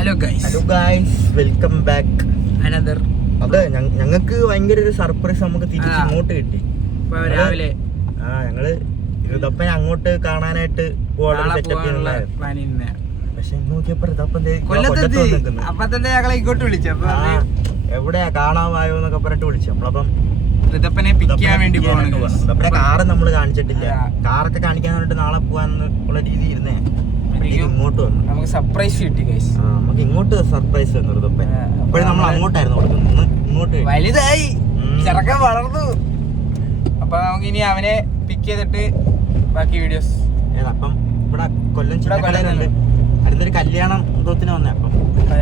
Hello guys hello guys welcome back another അതെ ഞങ്ങൾക്ക് ഭയങ്കര ഒരു സർപ്രൈസ് നമുക്ക് തിരിച്ച്. ഇങ്ങോട്ട് കിട്ടി. രാവിലെ. ആ ഞങ്ങൾ ഋതപ്പനെ അങ്ങോട്ട് കാണാനായിട്ട് പക്ഷെ നോക്കിയപ്പോ ഋതപ്പൻ ദേ ഇവിടെ കൊല്ലത്തെത്തി കൊല്ലത്ത് വന്നിക്കുന്നു. അപ്പൊ തന്നെ ഞങ്ങളെ ഇങ്ങോട്ട് വിളിച്ചു. അപ്പോൾ എവിടെയാ കാണാമായോ എന്നൊക്കെ പറഞ്ഞിട്ട് വിളിച്ചു. നമ്മളപ്പം ഋതപ്പനെ പിക്ക് ചെയ്യാൻ വേണ്ടി പോവാനാണ്. ഋതപ്പനെ കാറ് നമ്മൾ കാണിച്ചിട്ടില്ല. കാറൊക്കെ കാണിക്കാൻ വേണ്ടിട്ട് നാളെ പോകാന്ന് ഉള്ള രീതി ഇരുന്നേ. ഇങ്ങോട്ട് വന്നു നമുക്ക് സർപ്രൈസ് കിട്ടി ഗൈസ് നമുക്ക് ഇങ്ങോട്ട് സർപ്രൈസ് അപ്പോഴും നമ്മൾ അങ്ങോട്ടായിരുന്നു കൊടുക്കുന്നത്. ഇങ്ങോട്ട്. വലുതായി. ചെറുക്കൻ വളർന്നു. അപ്പൊ നമുക്ക് ഇനി അവനെ പിക്ക് ചെയ്തിട്ട് ബാക്കി വീഡിയോസ് ഏതാ, അപ്പം ഇവിടെ കൊല്ലം അടുത്തൊരു കല്യാണം എന്തോത്തിന് വന്നേ അപ്പം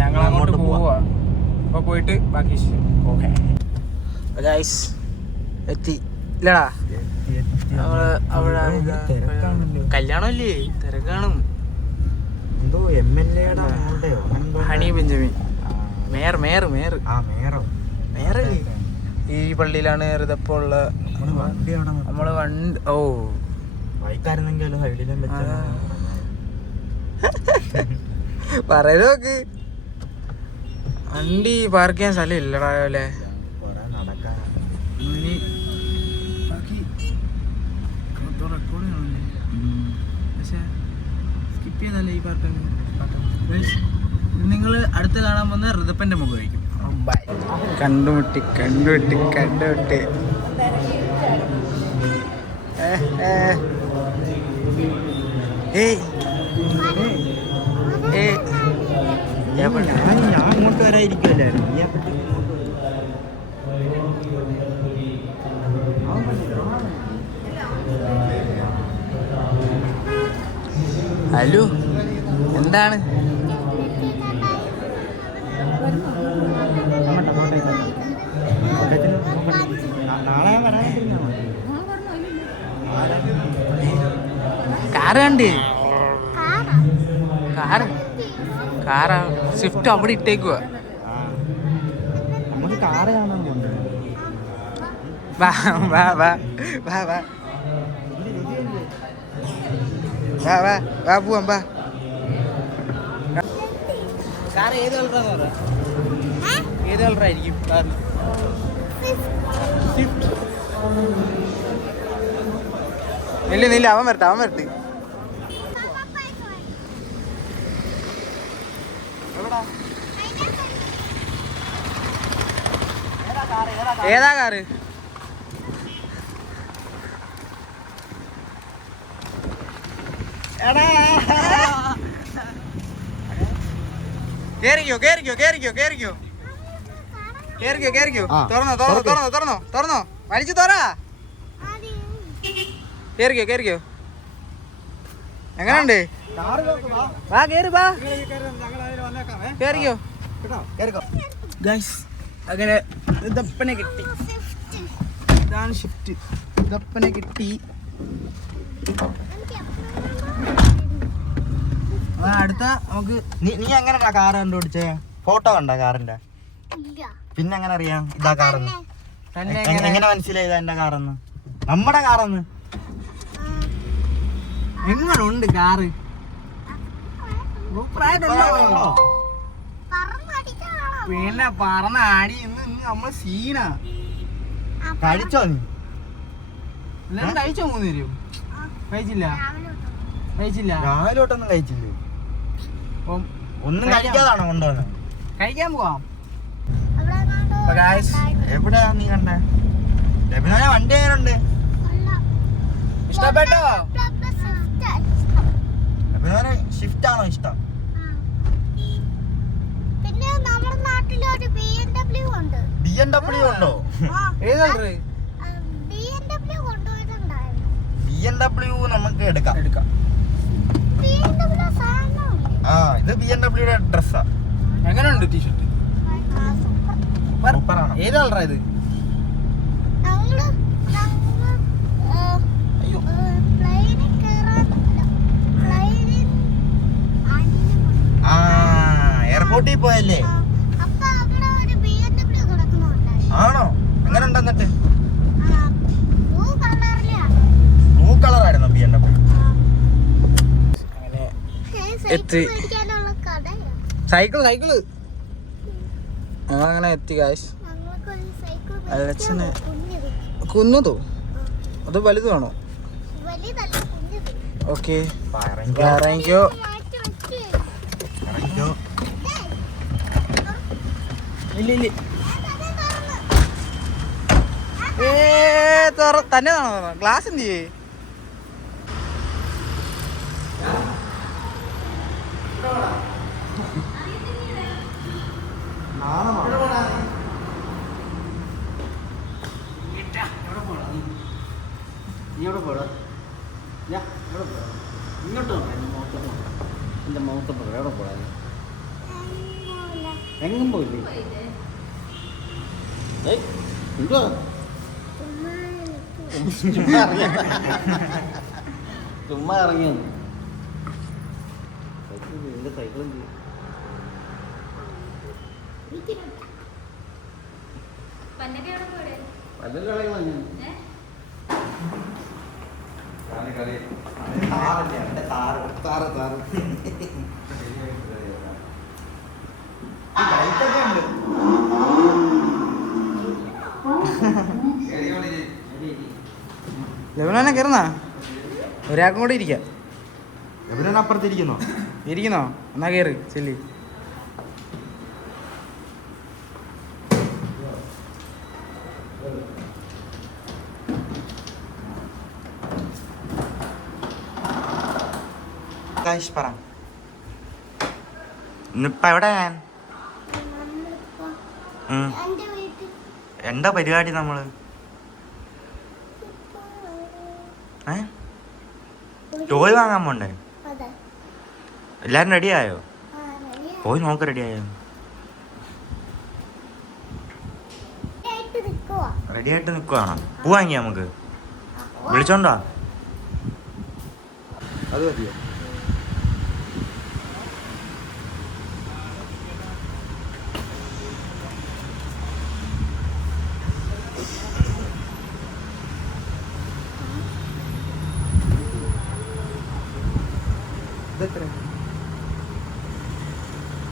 ഞങ്ങൾ അങ്ങോട്ട് പോവാം. പോവാ. അപ്പൊ പോയിട്ട് ബാക്കി ഓക്കെ. ഗൈസ് എത്തി. ഇല്ലടാ. അവൾ അവിടെ കല്യാണം ഇല്ലേ തിരക്കാണ്. എന്തോ എം എൽ എയുടെ മോളുടെയോ? അങ്ങനെന്തോ Honey Benjamin. Mayor mayor mayor ആ ഈ പള്ളിയിലാണ് ഇതപ്പോ ഉള്ള നമ്മൾ വണ്ടി ഓ. ബൈക്കായിരുന്നെങ്കിലും സൈഡിലും വെച്ച ആ. പറയുന്നത് നോക്ക്. വണ്ടി പാർക്ക് ചെയ്യാൻ സ്ഥലം ഇല്ലടാ അല്ലേ നല്ല ഈ പാട്ട്? നിങ്ങൾ അടുത്ത് കാണാൻ പോകുന്ന ഋതപ്പന്റെ മുഖമായിരിക്കും കണ്ടുമുട്ടി കണ്ടുമുട്ടി കണ്ടുമുട്ടി. അങ്ങോട്ട് വരായിരിക്കുമല്ലായിരുന്നു ഹലോ. എന്താണ്. കാറ് കണ്ട്? കാറ്? കാറാ? സ്വിഫ്റ്റ് അവിടെ ഇട്ടേക്കുവാ. ആ. നമുക്ക് കാറ് പോകുന്നുണ്ട് വാ വാ വാ വാ വാ. വാ വാ വാ പോവാം വാ. കാർ ഏത് കളറാന്ന് പറ. ഏത് കളറായിരിക്കും? കാറിന് സ്വിഫ്റ്റ് ഇല്ല നില്ല അവൻ വരട്ടെ അവൻ വരട്ടെ. ഏതാ കാറ്? കേറിക്കോ കേറിക്കോ കേറിക്കോ കേറിക്കോ. കേറിക്കോ കേറിക്കോ. തുറന്നോ തുറന്നോ. തുറന്നോ തുറന്നോ തുറന്നോ. വലിച്ചു തുറാ. കേറിക്കോ കേറിക്കോ. എങ്ങനെയുണ്ട്? വാ. കേറി വാ. കേറിക്കോ. ഗൈസ് അങ്ങനെ ഇതപ്പനെ കിട്ടി. ഇതാണ് ഷിഫ്റ്റ് ഇതപ്പനെ കിട്ടി. അടുത്ത നമുക്ക് നീ നീ എങ്ങനെയാ കാറ് കണ്ടുപിടിച്ചേ? ഫോട്ടോ കണ്ട കാറിന്റെ പിന്നെ എങ്ങനെ അറിയാം? ഇതാ കാറെന്ന് തന്നെ എങ്ങനെ? എങ്ങനെ മനസ്സിലായി ഇതാ എന്റെ കാറെന്ന് നമ്മുടെ കാറെന്ന് എങ്ങനുണ്ട് കാറ്? പിന്നെ പറന്ന ആടി ഇന്ന് ഇന്ന് നമ്മൾ സീനാ കഴിച്ചോ നീ? എല്ലാരും കഴിച്ചോ മൂന്ന് തരും കഴിച്ചില്ല? കഴിച്ചില്ല? രാവിലെ തൊട്ടൊന്നും കഴിച്ചില്ലേ. അപ്പം ഒന്നും കഴിക്കാം. കഴിക്കാതാണോ കൊണ്ടുവന്നത് കഴിക്കാൻ പോവാം. എവിടെയാ നീ കണ്ടേ? ലബിനാനെ വണ്ടി എങ്ങനെയുണ്ട് ഇഷ്ടപ്പെട്ടോ? ലബിനാനെ ഷിഫ്റ്റ് ആണോ ഇഷ്ടം? പിന്നെ നമ്മുടെ നാട്ടിലൊരു ബി എം ഡബ്ല്യു ഉണ്ട്. ബി എം ഡബ്ല്യു ഉണ്ടോ? ഏത് കളറ് ബി എം ഡബ്ല്യു കൊണ്ടുപോയിട്ടുണ്ടായിരുന്നു. ബി എം ഡബ്ല്യു നമുക്ക് എടുക്കാം. എടുക്കാം. ബി എം ഡബ്ല്യു സാധനമില്ലേ ആ ഇത് ബി എം ഡബ്ല്യൂടെ ഡ്രസ്സാ എങ്ങനെയുണ്ട് ടീഷർട്ട് ഏത് കളറാ ഇത്? എയർപോർട്ടിൽ പോയല്ലേ? ആണോ? അങ്ങനെ ഉണ്ടെന്നിട്ട് ബ്ലൂ കളറായിരുന്നു ബി എൻ ഡബ്ല്യൂ അങ്ങനെ എത്തി. സൈക്കിൾ സൈക്കിൾ സൈക്കിൾ ഞങ്ങളങ്ങനെ എത്തി കാശ് അച്ഛന് സൈക്കിൾ കുന്നതോ അത് വലുത് വേണോ? കുഞ്ഞത്. ഓക്കെ. ഇറങ്ങിക്കോ ഇറങ്ങിക്കോ ഇല്ല ഇല്ല. ഏ തന്നെ ഗ്ലാസ് എന്ത് ചെയ്യേ ഇങ്ങോട്ട് നോക്കാം എന്റെ മുഖത്തോട്ട് നോക്കാം എന്റെ മുഖത്തോട്ട് നോക്കാം എവിടെ എങ്ങും പോയില്ലേ? ചുമ്മാ ഇറങ്ങിയ? ചുമ്മാ ഇറങ്ങിയത് സൈക്കിൾ എന്റെ സൈക്കിൾ എന്ത് ചെയ്യും? താറ്. താറ് ലെവനാനെ കയറുന്നാ ഒരാൾക്കും കൂടെ ഇരിക്കാം. ലബനാൻ അപ്പുറത്തിരിക്കുന്നോ ഇരിക്കുന്നോ? എന്നാ കയറ് ചെല്ലി. കാശ് പറ. ഇന്നിപ്പ എവിടെ? ഞാൻ എന്താ പരിപാടി നമ്മൾ? ടോയ് വാങ്ങാൻ പോണ്ടേ? എല്ലാരും റെഡിയായോ. പോയി നോക്ക് റെഡിയായോ റെഡി ആയിട്ട് നിൽക്കുവാണോ പൂ വാങ്ങി നമുക്ക്? വിളിച്ചോണ്ടോ? അത് മതിയോ?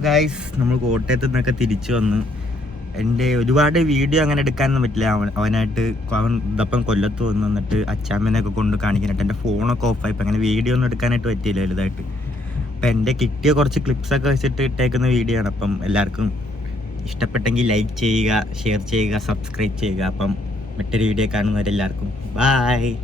ഗൈസ് നമ്മൾ കോട്ടയത്ത് നിന്നൊക്കെ തിരിച്ചു വന്ന് എന്റെ ഒരുപാട് വീഡിയോ അങ്ങനെ എടുക്കാനൊന്നും പറ്റില്ല. അവൻ അവനായിട്ട് അവൻ ഇതപ്പം കൊല്ലത്ത് വന്ന് വന്നിട്ട് അച്ചാമ്മേനെയൊക്കെ കൊണ്ട് കാണിക്കാനായിട്ട് എന്റെ ഫോണൊക്കെ ഓഫായി ഇപ്പം അങ്ങനെ വീഡിയോ ഒന്നും എടുക്കാനായിട്ട് പറ്റിയില്ല വലുതായിട്ട്. അപ്പം എന്റെ കിട്ടിയ കുറച്ച് ക്ലിപ്സൊക്കെ വെച്ചിട്ട് ഇട്ടേക്കുന്ന വീഡിയോ ആണ്. അപ്പം എല്ലാവർക്കും ഇഷ്ടപ്പെട്ടെങ്കിൽ ലൈക്ക് ചെയ്യുക ഷെയർ ചെയ്യുക സബ്സ്ക്രൈബ് ചെയ്യുക. അപ്പം മറ്റൊരു വീഡിയോ കാണുന്നവരെല്ലാവർക്കും. ബായ്